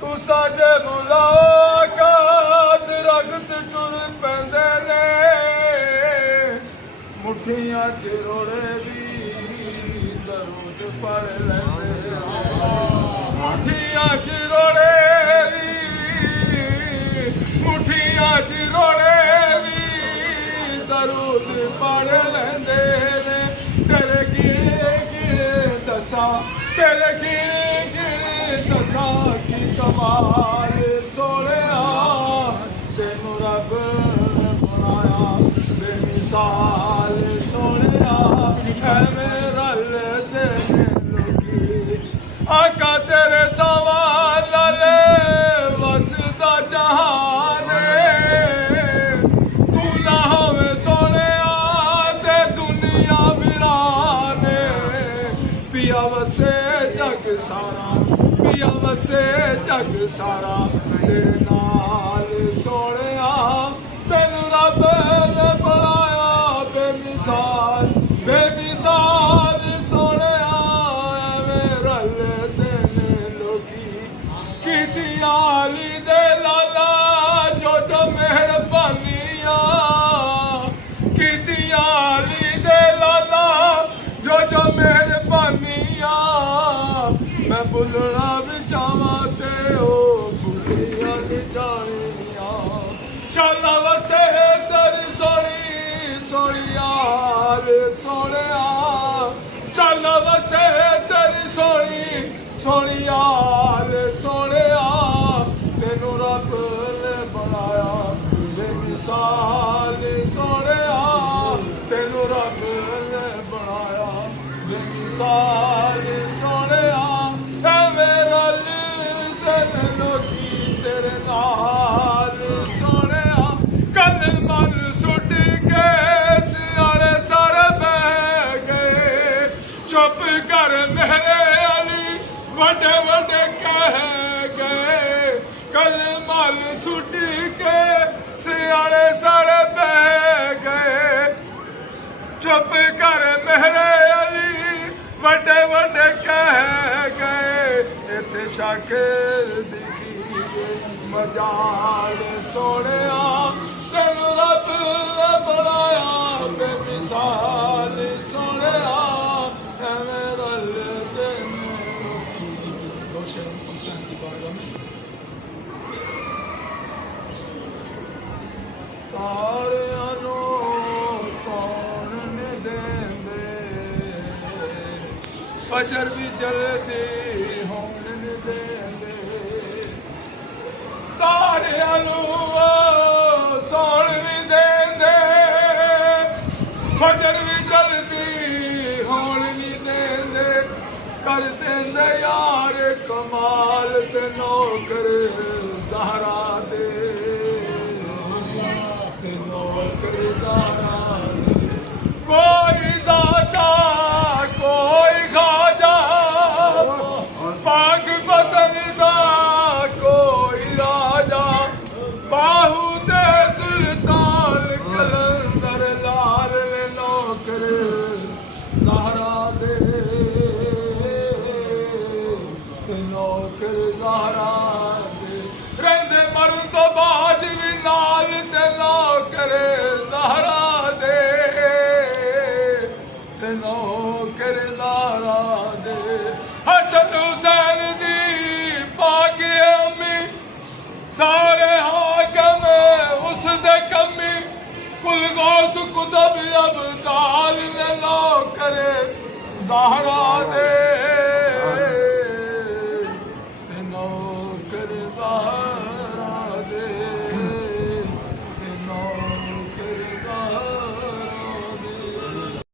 तू साजे मुलाकात रगत टुर पैंदे ने मुठियां च रोड़े भी दरूद पढ़ लैंदे मुठियां च रोड़े भी मुठियां च रोड़े भी दरूद पढ़ लैंदे ने तेरे गिणे गिणे दसा तेरे गिणे गिणे दसा की कमाल सोहणिया तेनू रब ने बनाया बेमिसाल सोहणिया एवें रल दे लोकी आका तेरे सवाल नाले वसदा जहान तू ना होवे सोहणिया ते दुनिया वीरान पिया वसे जग सारा पिया वसे जग सारा तेरे नाल सोहणिया तेनू रब ने बनाया बेमिसाल बेमिसाल सोहणिया एवें रल दे ने लोकी कीती आली दे लाला जो जो मेहरबानियां कीती आली दे लाला जो जो मेहरबानियां मैं भुलना भी चाहवां ते ओ भुलिया नी जानियां चल वसे तेरी सोहणी सोहणी यार सोहणिया चल वसे तेरी सोहणी सोहणी यार सोहणिया तेनू रब ने बनाया बेमिसाल सोहणिया तेनू रब ने बनाया बेमिसाल सोहणिया एवें रल दे लोकी तेरे नाल सोहणिया कल मल सुट के सियाले सारे बह गए चुप कर मेरे अली वड्डे वड्डे कह गए कल मल सुट के सियाले सारे बह गए चुप कर मेरे अली वड्डे वड्डे कह गए इत्थे शाकिर दिखी मजाल सोहणिया तेनू रब ने बनाया बेमिसाल सोहणिया एवें रल दे ने लोकी रोशन हुसैन की बारगाह में तारियां नू सौण ने देंदे फजर भी जल्दी होण ने देंदे तारियां नू सौण भी देंदे फजर भी जल्दी होण नहीं देंदे कर देंदे यार कमाल ते नौकर ज़हरा दे ते नौकर ज़हरा दे कोई दासा कोई खाजा पाक बदन दा कोई राजा बाहू दे सुल्तान कलंदर लाल ने नौकर ज़हरा दे ते नौकर ज़हरा दे रहिंदे मरण तो बाद भी नाल ते नौकर ज़हरा दे ते नौकर ज़हरा दे हसन हुसैन दी पाक अम्मी सारे हाकम उस दे कमी कुल गौस कुतब अबदाल ने नौकर ज़हरा दे नौकर ज़हरा